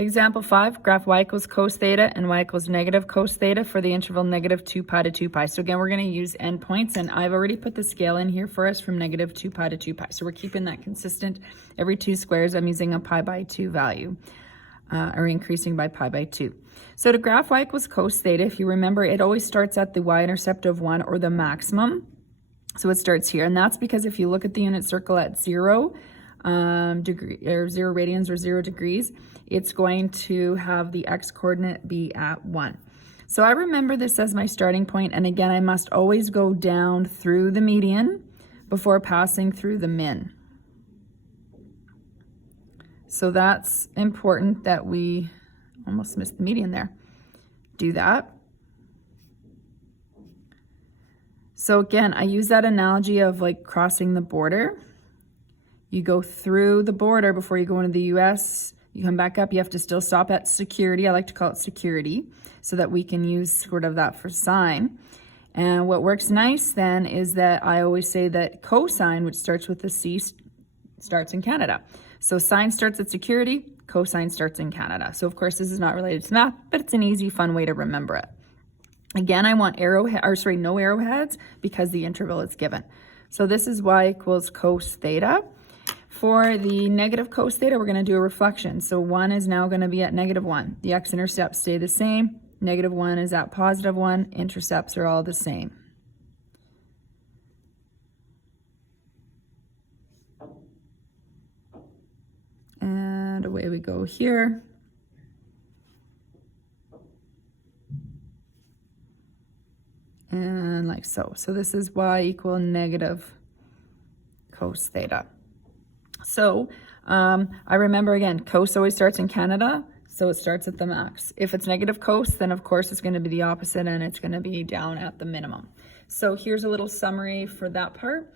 Example 5, graph y equals cos theta and y equals negative cos theta for the interval negative 2 pi to 2 pi. So again, we're going to use endpoints, and I've already put the scale in here for us from negative 2 pi to 2 pi. So we're keeping that consistent. Every 2 squares, I'm using a pi by 2 value, or increasing by pi by 2. So to graph y equals cos theta, if you remember, it always starts at the y-intercept of 1 or the maximum. So it starts here, and that's because if you look at the unit circle at 0 degree, or 0 radians or 0 degrees, it's going to have the x-coordinate be at 1. So I remember this as my starting point, and again, I must always go down through the median before passing through the min. So that's important that we almost missed the median there. Do that. So again, I use that analogy of like crossing the border. You go through the border before you go into the US. You come back up, you have to still stop at security. I like to call it security so that we can use sort of that for sine. And what works nice then is that I always say that cosine, which starts with the C, starts in Canada. So sine starts at security, cosine starts in Canada. So of course this is not related to math, but it's an easy, fun way to remember it. Again, I want no arrowheads because the interval is given. So this is y equals cos theta. For the negative cos theta, we're going to do a reflection. So 1 is now going to be at negative 1. The x-intercepts stay the same. Negative 1 is at positive 1. Intercepts are all the same. And away we go here. And like so. So this is y equal negative cos theta. So I remember again, cos always starts in Canada, so it starts at the max. If it's negative cos, then of course it's going to be the opposite, and it's going to be down at the minimum. So here's a little summary for that part.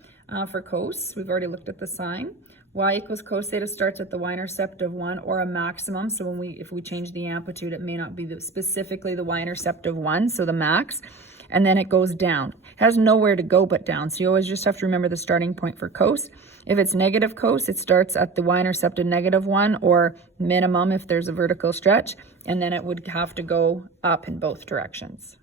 For cos, we've already looked at the sine. Y equals cos theta starts at the y-intercept of 1 or a maximum. So if we change the amplitude, it may not be specifically the y-intercept of 1, so the max. And then it goes down. It has nowhere to go but down. So you always just have to remember the starting point for cos. If it's negative cos, it starts at the y-intercept of negative 1 or minimum if there's a vertical stretch, and then it would have to go up in both directions.